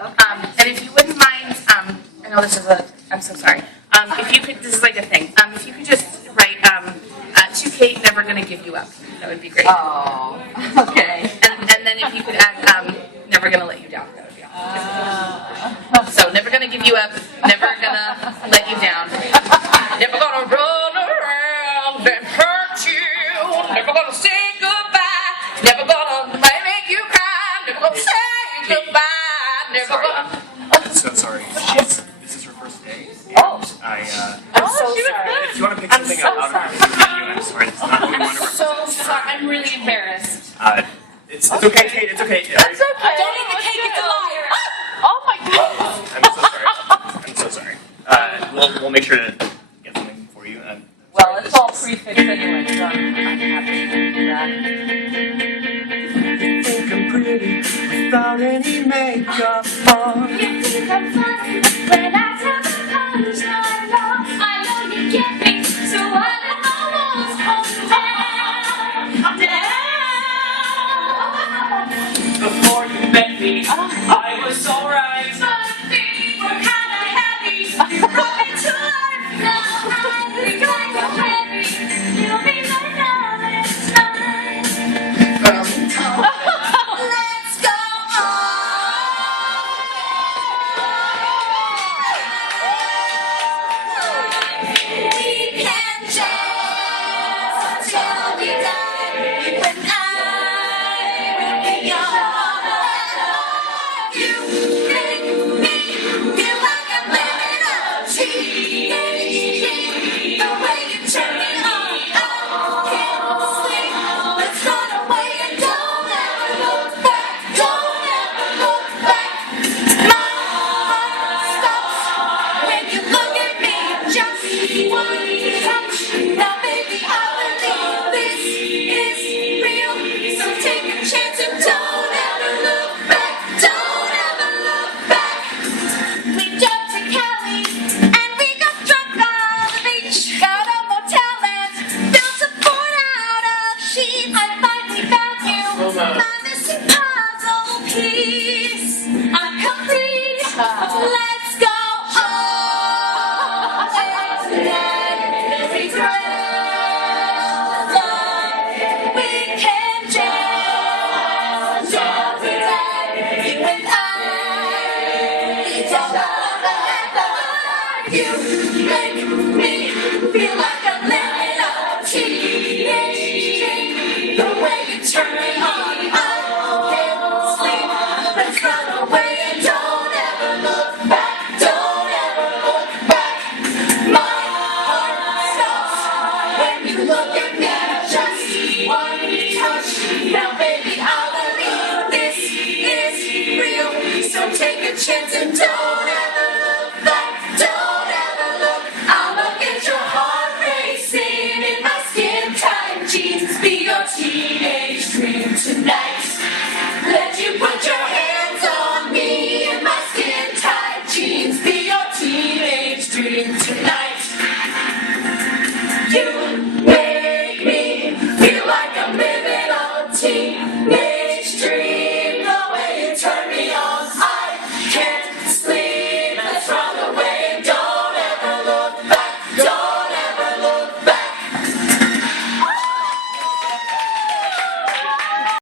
And if you wouldn't mind, I know this is I'm so sorry. If you could, this is like a thing. If you could just write, to Kate, never gonna give you up. That would be great. Oh, okay. And then if you could add, never gonna let you down. That would be awesome. So never gonna give you up, never gonna let you down. Never gonna run around and hurt you. Never gonna say goodbye. Never gonna make you cry. Never gonna say goodbye. Never gonna. I'm so sorry. This is her first day. Oh. I'm so sorry. If you want to pick something out of her interview, I'm sorry. It's not who we want to represent. So sorry. I'm really embarrassed. It's okay, Kate. It's okay. That's okay. Don't eat the cake. It's a lie. Oh my goodness. I'm so sorry. I'm so sorry. We'll make sure to get something for you. Well, it's all prefixed anyway, so I'm happy to do that. You think I'm pretty without any makeup on. You think I'm funny when I tell the punchline. I know you get me, so I let my walls come down. Before you met me, I was alright. My feet were kinda heavy. You brought me to life. Now I think I'm so heavy. You'll be my Valentine. Let's go we can jazz till we die. You and I will be young. You make me feel like I'm living a dream. The way you turn me on, I can't sleep. Let's run away and don't ever look back. Don't ever look back. My heart stops when you look at me. Just one touch. Now, baby, I believe this is real. So take a chance and don't ever look back. Don't ever look back. We jumped to Cali and we got drunk on the beach. Got a motel and built a fort out of sheets. I finally found you, my missing puzzle piece. I'm complete. Let's go all tonight. We can jazz till we die. You and I, we don't you make me feel like I'm living a teenage dream. The way you turn me on, I can't sleep. Let's run away and don't ever look back. Don't ever look back. My heart stops when you look at me. Just one touch. Now, baby, I believe this is real. So take a chance and don't ever